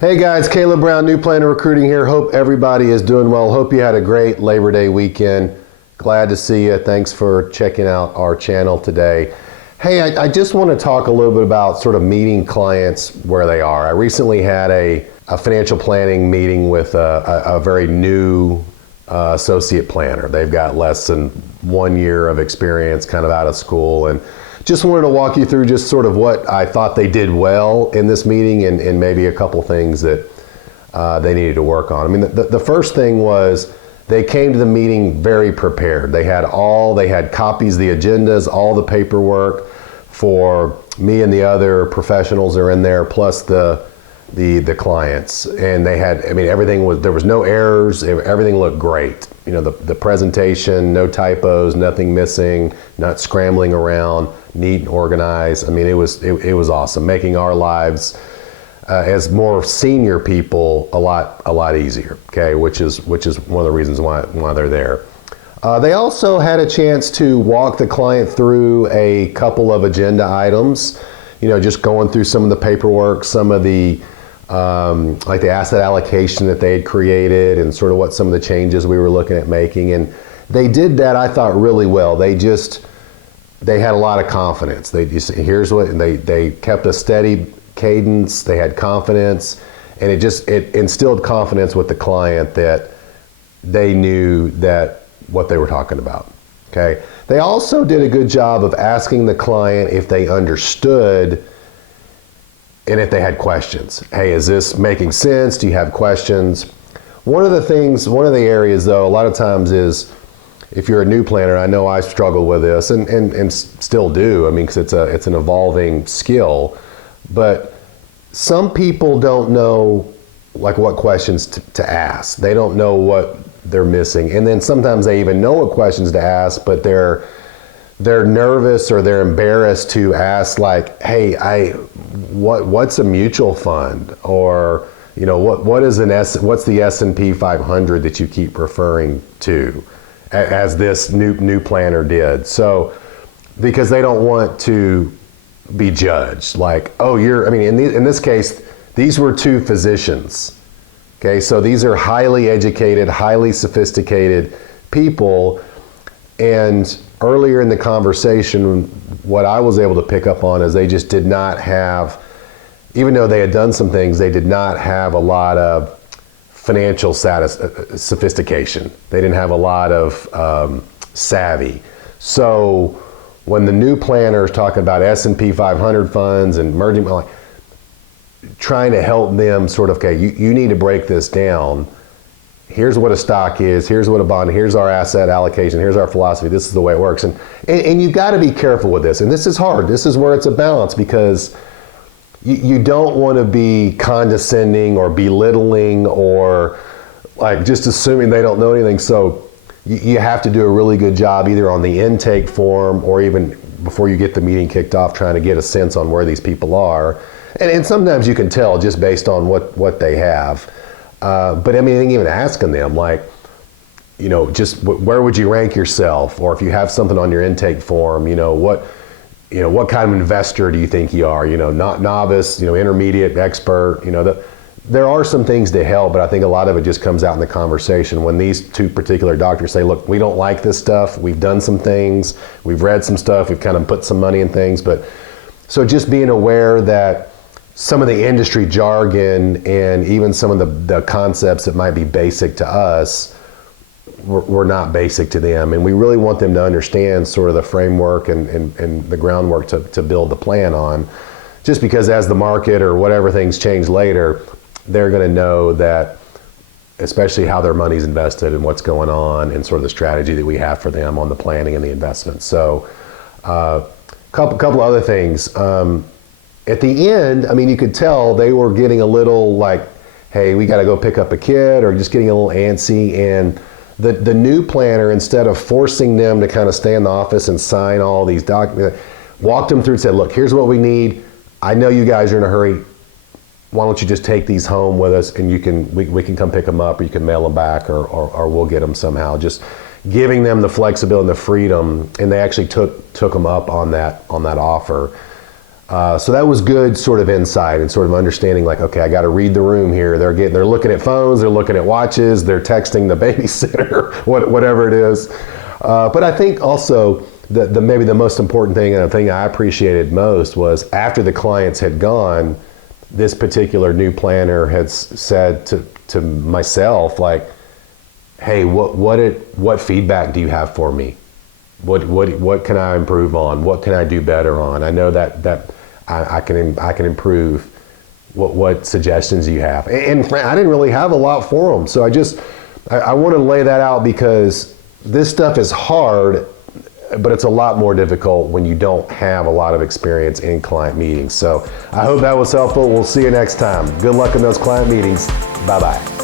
Hey guys, Caleb Brown, New Planner Recruiting here. Hope everybody is doing well. Hope you had a great Labor Day weekend. Glad to see you. Thanks for checking out our channel today. Hey, I just want to talk a little bit about sort of meeting clients where they are. I recently had a financial planning meeting with a very new associate planner. They've got less than 1 year of experience, kind of out of school, and just wanted to walk you through just sort of what I thought they did well in this meeting and maybe a couple things that they needed to work on. I mean, the first thing was they came to the meeting very prepared. They had copies of the agendas, all the paperwork for me and the other professionals are in there, plus the clients. And they had, I mean, there was no errors, everything looked great. You know, the presentation, no typos, nothing missing, not scrambling around, neat and organized. I mean, it was awesome, making our lives as more senior people a lot easier. Okay, which is one of the reasons why they're there. They also had a chance to walk the client through a couple of agenda items. You know, just going through some of the paperwork, some of the like the asset allocation that they had created and sort of what some of the changes we were looking at making. And they did that, I thought, really well. They had a lot of confidence. They kept a steady cadence, they had confidence, and it instilled confidence with the client that they knew that what they were talking about. Okay. They also did a good job of asking the client if they understood and if they had questions. Hey, is this making sense? Do you have questions? One of the areas though, a lot of times is, if you're a new planner, I know I struggle with this and still do, I mean, because it's an evolving skill, but some people don't know like what questions to ask. They don't know what they're missing. And then sometimes they even know what questions to ask, but they're nervous or they're embarrassed to ask, like, hey, what's a mutual fund? Or, you know, what's the S&P 500 that you keep referring to, as this new planner did. So, because they don't want to be judged, like, oh, in this case, these were two physicians. Okay, so these are highly educated, highly sophisticated people. And earlier in the conversation, what I was able to pick up on is they just did not have, even though they had done some things, they did not have a lot of financial sophistication. They didn't have a lot of savvy. So when the new planner is talking about S&P 500 funds and emerging, like, trying to help them sort of, okay, you need to break this down. Here's what a stock is, here's what a bond, here's our asset allocation, here's our philosophy, this is the way it works. And you've got to be careful with this. And this is hard. This is where it's a balance, because you don't want to be condescending or belittling or like just assuming they don't know anything. So you have to do a really good job either on the intake form or even before you get the meeting kicked off, trying to get a sense on where these people are. And sometimes you can tell just based on what they have. But I mean, even asking them, like, you know, just where would you rank yourself? Or if you have something on your intake form, what kind of investor do you think you are? You know, not novice, intermediate, expert, there are some things to help, but I think a lot of it just comes out in the conversation when these two particular doctors say, look, we don't like this stuff. We've done some things, we've read some stuff, we've kind of put some money in things. But so just being aware that some of the industry jargon and even some of the concepts that might be basic to us were not basic to them. And we really want them to understand sort of the framework and the groundwork to build the plan on. Just because as the market or whatever things change later, they're going to know that, especially how their money's invested and what's going on and sort of the strategy that we have for them on the planning and the investment. So couple other things. At the end, I mean, you could tell they were getting a little like, hey, we got to go pick up a kid, or just getting a little antsy. And the new planner, instead of forcing them to kind of stay in the office and sign all these documents, walked them through and said, look, here's what we need. I know you guys are in a hurry. Why don't you just take these home with us, and we can come pick them up, or you can mail them back, or we'll get them somehow. Just giving them the flexibility and the freedom, and they actually took them up on that offer. So that was good sort of insight and sort of understanding like, okay, I got to read the room here. They're looking at phones, they're looking at watches, they're texting the babysitter, whatever it is. But I think also maybe the most important thing and the thing I appreciated most was after the clients had gone, this particular new planner had said to myself like, hey, what feedback do you have for me? What can I improve on? What can I do better on? I know that I can improve. What suggestions do you have? And I didn't really have a lot for them, so I want to lay that out because this stuff is hard, but it's a lot more difficult when you don't have a lot of experience in client meetings. So I hope that was helpful. We'll see you next time. Good luck in those client meetings. Bye-bye.